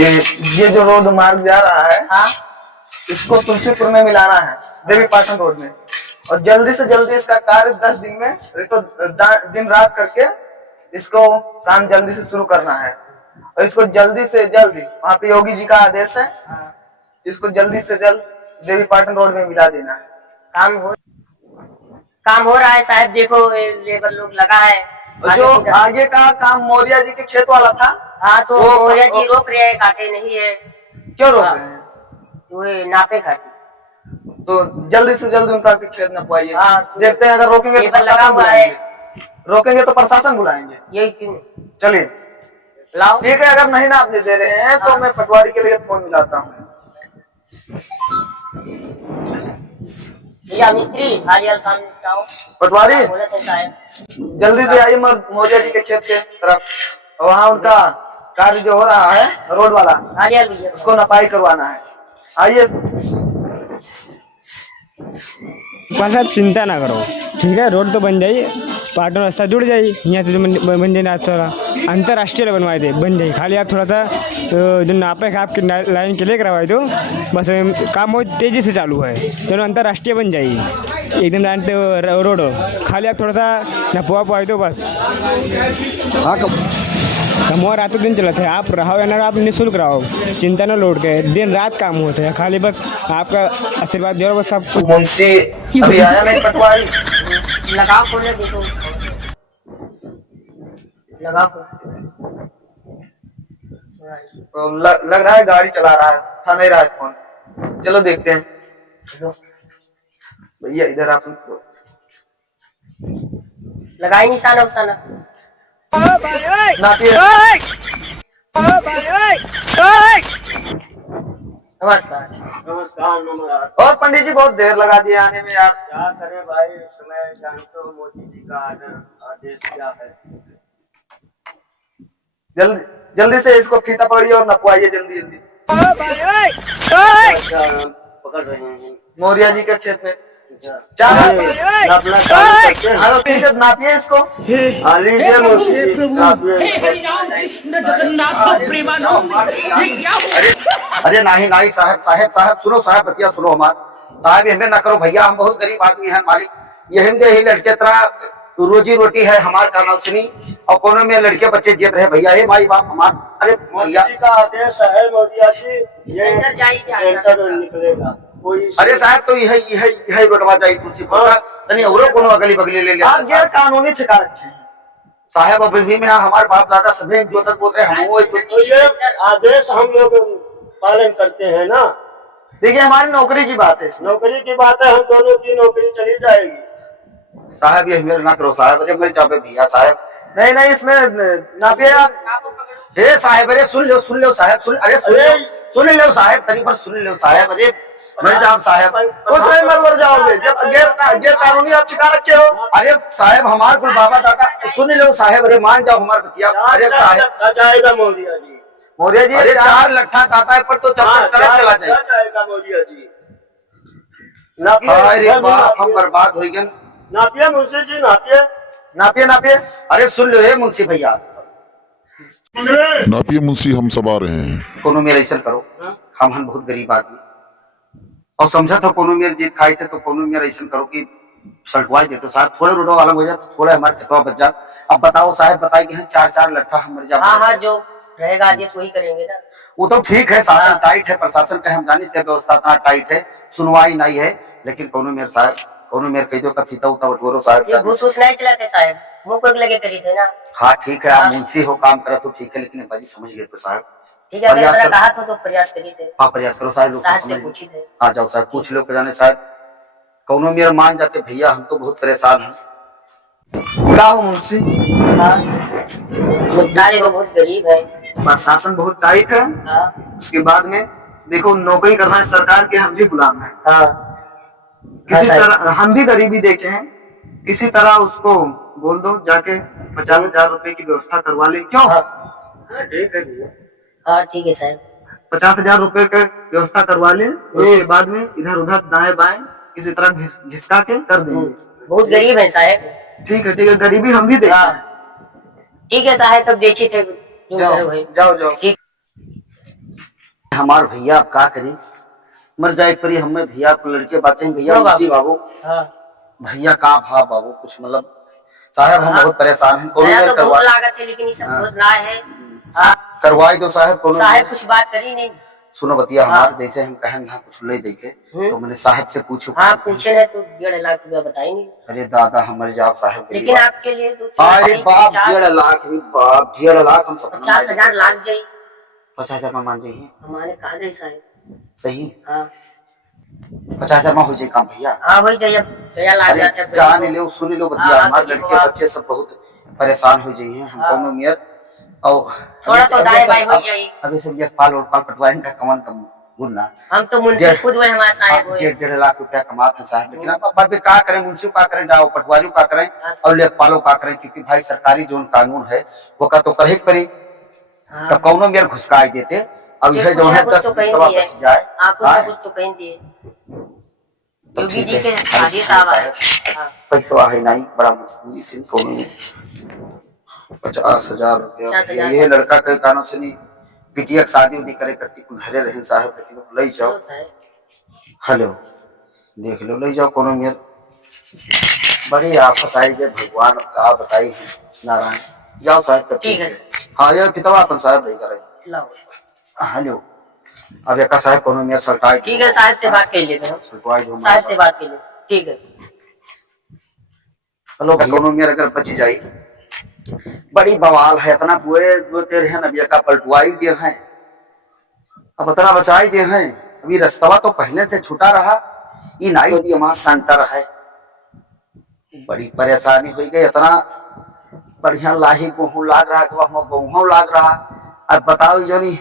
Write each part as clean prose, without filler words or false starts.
ये जो रोड मार्ग जा रहा है, हाँ इसको तुलसीपुर में मिलाना है, देवी पाटन रोड में। और जल्दी से जल्दी इसका कार्य 10 दिन में तो दिन रात करके इसको काम जल्दी से शुरू करना है। और इसको जल्दी से जल्दी, वहाँ पे योगी जी का आदेश है, इसको जल्दी से जल्द देवी पाटन रोड में मिला देना है। काम हो रहा है साहब, देखो लेबर लोग लगा है। जो आगे का काम मौर्य जी के खेत वाला था, हाँ तो मौर्य जी रोक रहे हैं, काटे नहीं है। क्यों रोक रहे हैं? वो नापे खाती, तो जल्दी से जल्दी उनका खेत नपवाइए। हाँ, देखते हैं, अगर रोकेंगे तो प्रशासन बुलाएंगे, रोकेंगे तो प्रशासन बुलाएंगे। यही क्यों? चलिए लाओ, ठीक है। अगर नहीं नापने दे रहे हैं तो मैं पटवारी के लिए फोन मिलाता हूँ। भैया मिस्त्री हालिया काम निपटाओ। पटवारी बोले थे साहब जल्दी से आइए मौर्य जी के खेत के तरफ, वहाँ उनका कार्य जो हो रहा है रोड वाला, हालिया भैया उसको नपाई करवाना है। आइए। साहब चिंता ना करो, ठीक है, रोड तो बन जाइए, पाटन रास्ता जुड़ जाइए, यहाँ से जो बन जाए थोड़ा अंतर्राष्ट्रीय बनवाए थे, बन जाइए। खाली आप थोड़ा सा जो नापे का आपकी लाइन के लिए करवाए दो, बस काम बहुत तेज़ी से चालू है, दोनों अंतर्राष्ट्रीय बन जाइए एकदम लाइन रोड हो। खाली आप थोड़ा सा नपवा पाए दो बस। हाँ हम और रातों दिन चलते हैं, आप रहो या ना, आप निःशुल्क रहो, चिंता न लोड के, दिन रात काम होते हैं, खाली बस आपका आशीर्वाद दो बस। सब मुंशी अभी आया नहीं, पटवारी लगाओ खोले, देखो लगाओ तो लग रहा है गाड़ी चला रहा है, उठा नहीं रहा है फोन। चलो देखते हैं। भैया इधर आप लगाई निशाना उसाना। नापिए। नमस्कार। नमस्कार नमस्कार। और पंडित जी बहुत देर लगा दिए आने में यार। क्या करें भाई, इस समय जानते हो मोदी जी का आदेश क्या है। जल्दी जल्दी से इसको फीता पकड़िए और नपवाइए जल्दी जल्दी। अच्छा, पकड़ रहे हैं मौर्य जी के खेत में। अपना काम करते हैं। हाँ तो ठीक है, नापिए इसको। लीजिए मुंशी, नापिए। अरे नहीं नहीं साहब साहब साहब सुनो साहब, बतिया सुनो हमार साहब, हमें ना करो भैया, हम बहुत गरीब आदमी हैं मालिक, ये हम दे ही लड़के तरह रोजी रोटी है हमार का नौसनी, और कोनो में लड़के बच्चे जीत रहे भैया, ये माई बाप हमार। अरे भैया मोदी जी का आदेश है, मोदी जी सेंटर निकलेगा कोई। अरे साहब तो यही रोडवा जाए तुलसीपुर का, तनी औरो कोनो अगली बगली ले लिया। आप गैर कानूनी छिका रखे हैं साहब, अभी भी में हमारे बाप दादा सभी जोतक बोल रहे, हम वो तो ये आदेश हम लोग पालन करते हैं ना। देखिए हमारी नौकरी की बात है इसमें। नौकरी की बात है, हम दोनों की नौकरी चली जाएगी साहब, ये मेरे ना करो साहब, अरे मेरे जाबे भैया साहब। नहीं नहीं, इसमें नापिए आप। हे साहब, अरे सुन लो साहब, सुन लो साहब, तनी पर सुन लो साहब, अरे मर जाओ साहब। कुछ नहीं मर जाओगे जब गैर कानूनी आप छिका रखे हो। अरे साहब हमारे कुल बाबा दादा, सुन लो साहब, अरे मान जाओ हमारे बतिया। अरे साहब जाएगा मौर्य जी, मौर्य जी अरे 4 लट्ठा दाता है पर तो चला जाए जाएगा मौर्य जी। अरे बाप, हम बर्बाद हो गए। नापिए मुंशी जी, नापिए नापिए नापिए। अरे सुन लो हे मुंशी भैया, नापिए मुंशी, हम सब आ रहे हैं। कोनो मेरा ऐसा करो, हम बहुत गरीब आदमी, और समझा था कोनो मेरे जीत खाई थे, तो कोनो मेरा ऐसा करो कि सल्टवाई दे तो साहब, थोड़े रोडो अलग हो जाए तो थोड़ा हमारे खेतवा बच जाए। अब बताओ साहब, बताइए कि 4 लट्ठा हम मर जाए। हाँ जो रहेगा आदेश वही करेंगे ना। वो तो ठीक है, शासन टाइट है, प्रशासन का हम जानी थे, व्यवस्था इतना टाइट है, सुनवाई नहीं है, लेकिन कोनो मेरे साहब, कोनो मेरे कह का फीता उता बटोरो साहब। ये घूस घूस नहीं चलाते साहब, वो कोई लगे करी थे ना। हाँ ठीक है, आप मुंशी हो, काम करा तो ठीक है, लेकिन बाजी समझ लेते साहब। ठीक है, अगर कहा तो प्रयास करिए थे। हाँ प्रयास करो साहब, लोग साहब समझ से पूछी थे। आ जाओ साहब, पूछ लो जाने साहब, कौनो मेरा मान जाते भैया, हम तो बहुत परेशान हैं। क्या हो मुंशी? मुद्दा देखो बहुत गरीब है, प्रशासन बहुत टाइट है। उसके बाद में देखो, नौकरी करना है सरकार के, हम भी गुलाम हैं। किसी तरह हम भी गरीबी देखे हैं, किसी तरह उसको बोल दो जाके 50,000 रुपए की व्यवस्था करवा ले। क्यों? ठीक है भैया। हाँ ठीक है साहब, 50,000 रुपए का व्यवस्था करवा ले, उसके बाद में इधर उधर दाएं बाएं किसी तरह घिसका के कर देंगे। बहुत गरीब है साहब। ठीक है, गरीबी हम भी देखे हैं। ठीक है साहब, तब देखिए थे। जाओ जाओ जाओ। ठीक। हमार भैया अब का करी, मर जाए परी हमें भैया को लड़के बातें भैया क्यों मुझे बाबू हाँ भैया का भाव बाबू कुछ मतलब साहब हम हाँ। बहुत परेशान हैं कोनो नया मेर तो करवा बहुत लागत है लेकिन ये सब बहुत ना है। हाँ करवाई दो साहब कोनो साहब कुछ बात करी नहीं। सुनो बतिया हाँ। हमार जैसे हम कहें ना कुछ ले देके तो मैंने साहब से पूछो हाँ पूछे नहीं तो 1.5 लाख रुपया बताई नहीं, अरे दादा हमारे जाब साहब गरीब लेकिन आदमी। आपके लिए तो अरे बाप 1.5 लाख भी बाप 1.5 लाख हम सब 50,000 लाग जाये 50,000 में मान जाइए हमारे कहा गए साहब। सही हाँ 50,000 में हो जाए काम भैया। हाँ वही जाइए दया लाग अरे जाते हैं। जान ले सुन लो बतिया हाँ, हमारे सुनी लड़के बात। बच्चे सब बहुत परेशान हो जाइए हम हाँ। कौनो मियर और थोड़ा तो दाएं बाएं हो जाइए। अभी सब ये पाल और पाल पटवारी का कमान कम गुना हम तो मुंशी खुद हुए हमारे साहब हुए। 1.5 लाख रुपया कमाते हैं साहब लेकिन अब अभी का करें मुंशी का करें डाओ पटवारी का करें और लेखपालों का करें क्योंकि भाई सरकारी जो कानून है वो का तो करे पड़ी तो कौनो मेरे घुसकाई देते अब यह जो है 10 सवा बच जाए कुछ ना कुछ तो कहीं दिए योगी जी के शादी साहब आए। पैसा है नहीं बड़ा मुश्किल से कोनो में 50,000 रुपया 50,000 ये लड़का के कानों से नहीं बिटिया की शादी उदी करे करती कुछ घरे रहे साहब लेकिन ले जाओ हेलो देख लो ले जाओ कोनो मेर बड़ी आफत आई जे भगवान का बताई है नारायण जाओ साहब तब ठीक है। हाँ यार पितवा अपन साहब नहीं करे लाओ हेलो अब एक साहब कोनो मेर सल्टाई ठीक है साहब से बात कर लेते हैं। सल्टवाई दो साहब से बात कर ले ठीक है। हेलो कोनो मेर अगर बची जाई बड़ी बवाल है इतना बुए वो तेरे हैं नबिया का पलटवाई दिए हैं अब इतना बचाई दिए हैं अभी रास्तवा तो पहले से छूटा रहा ये नाई होती हमारा सेंटर है बड़ी परेशानी हुई गई इतना बढ़िया लाही गेहूं लाग रहा गेहूं लाग रहा अब बताओ जो नहीं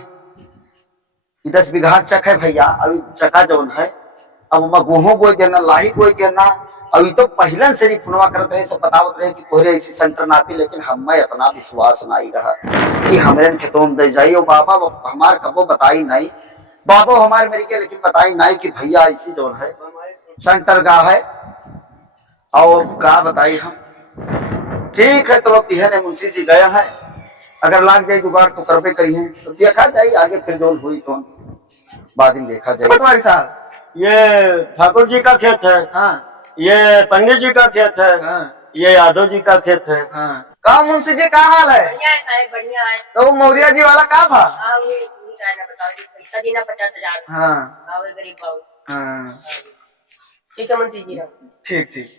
10 बीघा चक है भैया अभी चका जौन है अब हम गेहूं बोई देना लाही बोई देना अभी तो पहले से नहीं फोनवा करते रहे सब बतावत रहे कि तोहरे ऐसी सेंटर नापी लेकिन हमें इतना विश्वास नहीं रहा कि हमरे खेतों में दे जाइए बाबा हमार कबो बताई नहीं बाबो हमारे मेरी के लेकिन बताई नहीं कि भैया ऐसी जोन है सेंटर का है और का बताई हम ठीक है तो अब तिहरे मुंशी जी गया है अगर लाग जाए जुगाड़ तो करबे करिए तो देखा जाए आगे फिर जोन हुई तो बाद में देखा जाए पटवारी साहब ये ठाकुर जी का खेत है, हाँ ये पंडित जी का खेत है, हाँ ये यादव जी का खेत है। हाँ का मुंशी जी का हाल है बढ़िया है साहब बढ़िया है। तो वो मौर्य जी वाला का था हाँ वही का ना बताओ जी पैसा देना 50,000 हाँ हाँ वही गरीब बाबू। हाँ ठीक है मुंशी जी ठीक ठीक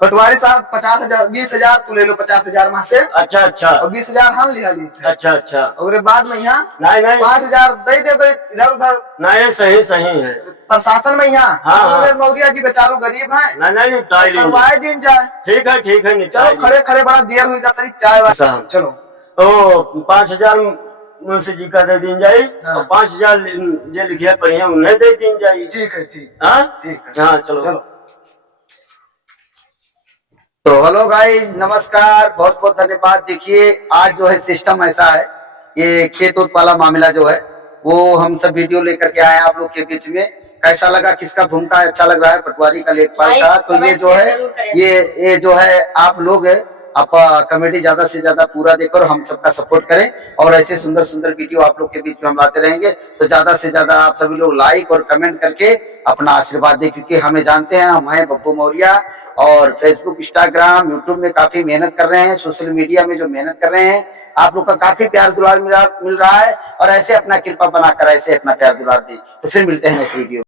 पटवारी साहब 50,000 20,000 तू ले लो 50,000 वहां से अच्छा अच्छा और 20,000 हम लिया ली अच्छा अच्छा और बाद में यहाँ नहीं नहीं 5,000 दे देवे इधर उधर नहीं सही सही है प्रशासन में यहाँ हाँ। मौर्य जी बेचारों गरीब हैं नहीं निपटाई लेंगे करवाए दिन जाए ठीक है चलो निपटाई खड़े खड़े बड़ा देर हुई जाता है चाय वाय साहब। चलो ओ 5,000 मुंशी जी का दे दी जाये हाँ। और 5,000 जे लिखिए बढ़िया उन्हें दे दी जाये। ठीक है ठीक हाँ ठीक है हाँ चलो चलो तो हेलो गाइस नमस्कार बहुत बहुत धन्यवाद। देखिए आज जो है सिस्टम ऐसा है ये खेत उत वाला मामला जो है वो हम सब वीडियो लेकर के आए हैं आप लोग के बीच में। कैसा लगा किसका भूमिका अच्छा लग रहा है पटवारी का लेखपाल का तो ये जो है ये जो है आप लोग आप कमेडी ज्यादा से ज्यादा पूरा देखकर हम सबका सपोर्ट करें और ऐसे सुंदर सुंदर वीडियो आप लोग के बीच में हम लाते रहेंगे। तो ज्यादा से ज्यादा आप सभी लोग लाइक और कमेंट करके अपना आशीर्वाद दें क्योंकि हमें जानते हैं हम हैं बब्बू मौर्य और फेसबुक इंस्टाग्राम यूट्यूब में काफी मेहनत कर रहे हैं सोशल मीडिया में जो मेहनत कर रहे हैं आप लोग का काफी प्यार दुलार मिल रहा है और ऐसे अपना कृपा बनाकर ऐसे अपना प्यार दुलार दें। तो फिर मिलते हैं नेक्स्ट वीडियो।